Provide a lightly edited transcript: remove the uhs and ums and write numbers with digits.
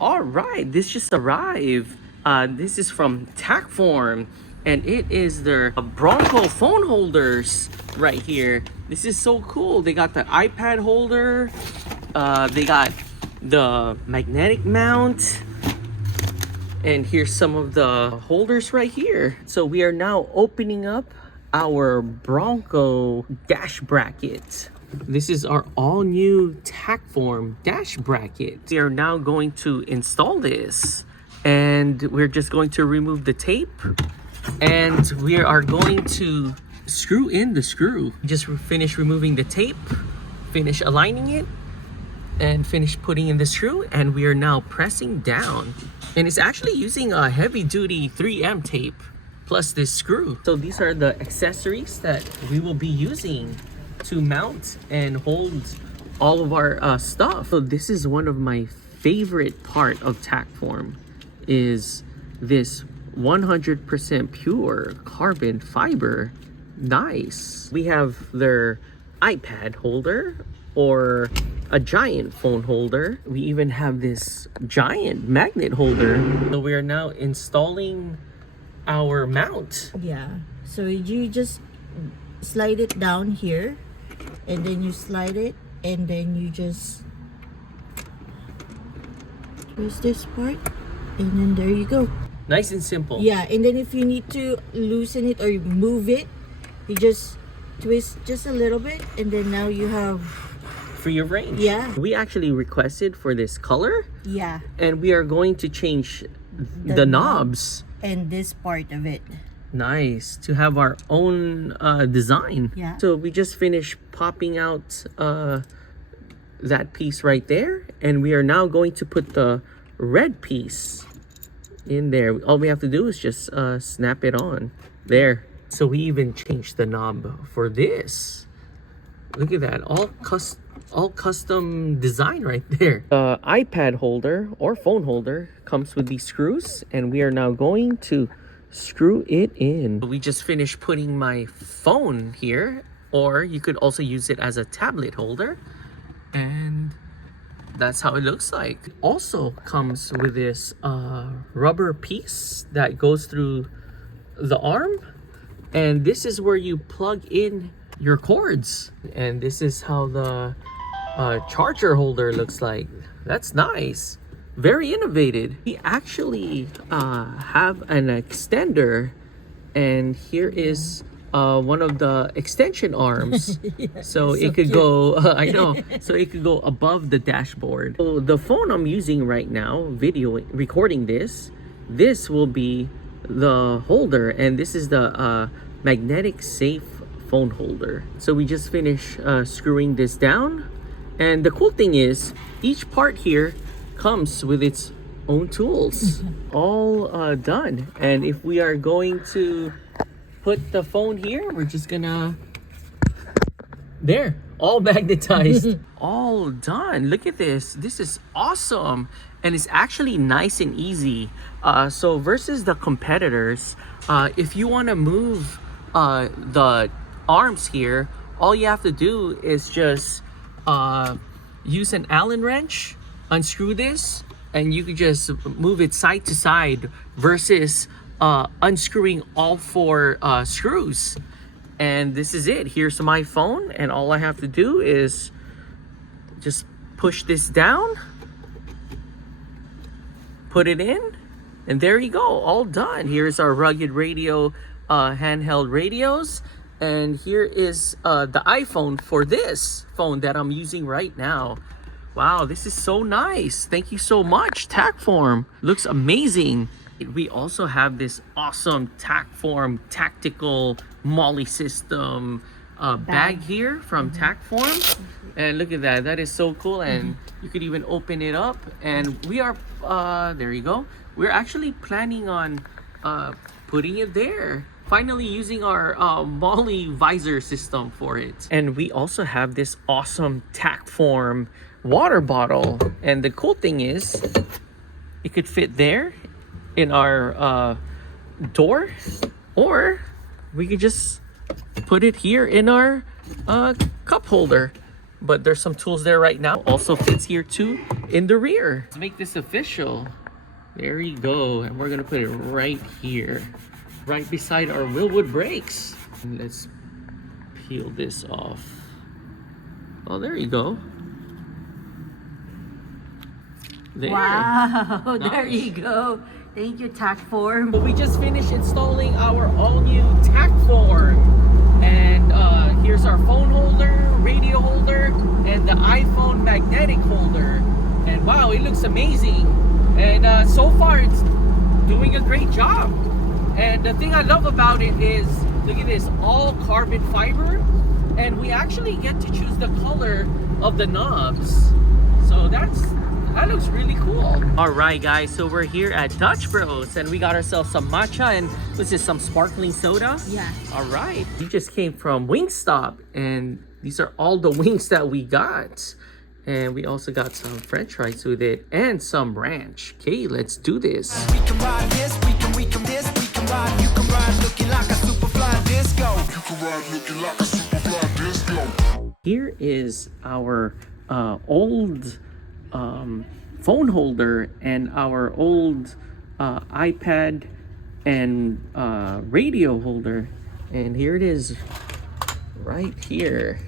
All right, this just arrived. This is from Tackform, and it is their Bronco phone holders right here. This is so cool. They got the iPad holder. They got the magnetic mount. And here's some of the holders right here. So we are now opening up our Bronco dash bracket. This is our all new Tackform dash bracket. We are now going to install this, and we're just going to remove the tape, and we are going to screw in the screw. Just finish removing the tape, finish aligning it, and finish putting in the screw, and we are now pressing down. And it's actually using a heavy duty 3M tape plus this screw. So these are the accessories that we will be using to mount and hold all of our stuff. So this is one of my favorite part of Tackform, is this 100% pure carbon fiber. Nice. We have their iPad holder or a giant phone holder. We even have this giant magnet holder. So we are now installing our mount. Yeah, so you just slide it down here, and then you slide it, and then you just twist this part, and then there you go. Nice and simple. Yeah, and then if you need to loosen it or move it, you just twist just a little bit, and then now you have free of range. Yeah. We actually requested for this color. Yeah. And we are going to change the knobs. And this part of it. Nice. To have our own design. Yeah. So we just finished popping out that piece right there. And we are now going to put the red piece in there. All we have to do is just snap it on. There. So we even changed the knob for this. Look at that. All custom design right there. iPad holder or phone holder comes with these screws, and we are now going to screw it in. We just finished putting my phone here, or you could also use it as a tablet holder, and that's how it looks like. It also comes with this rubber piece that goes through the arm, and this is where you plug in your cords, and this is how the charger holder looks like. That's nice. Very innovative. We actually have an extender, and here is one of the extension arms. So it could go I know, so it could go above the dashboard. So the phone I'm using right now, recording this will be the holder, and this is the magnetic safe phone holder. So we just finished screwing this down, and the cool thing is each part here comes with its own tools. All done. And if we are going to put the phone here, we're just gonna, there, all magnetized. All done. Look at this. This is awesome, and it's actually nice and easy. So versus the competitors, if you want to move the arms here, all you have to do is just use an Allen wrench, unscrew this, and you can just move it side to side versus unscrewing all four screws. And this is it. Here's my phone, and all I have to do is just push this down, put it in, and there you go, all done. Here's our rugged radio, handheld radios. And here is the iPhone for this phone that I'm using right now. Wow, this is so nice. Thank you so much, Tackform. Looks amazing. We also have this awesome Tackform tactical MOLLE system bag here from Tackform. And look at that. That is so cool. And you could even open it up. And we are, there you go. We're actually planning on putting it there. Finally using our MOLLE visor system for it. And we also have this awesome Tackform water bottle. And the cool thing is, it could fit there in our door, or we could just put it here in our cup holder. but there's some tools there right now. Also fits here too in the rear. Let's make this official. There you go. And we're gonna put it right here, right beside our Willwood brakes. And let's peel this off. Oh, there you go. There. Wow, there Nice. you go. Thank you, Tackform. But we just finished installing our all-new Tackform. And here's our phone holder, radio holder, and the iPhone magnetic holder. And wow, it looks amazing. And so far, it's doing a great job. And the thing I love about it is, look at this, all carbon fiber. And we actually get to choose the color of the knobs. So that looks really cool. All right, guys, so we're here at Dutch Bros and we got ourselves some matcha and this is some sparkling soda. Yeah. All right. We just came from Wingstop and these are all the wings that we got. And we also got some french fries with it and some ranch. Okay, let's do this. We can ride this, we can this, we can ride, you can ride looking like a super fly disco. You can ride looking like a super fly disco. Here is our old phone holder and our old iPad and radio holder. And here it is right here.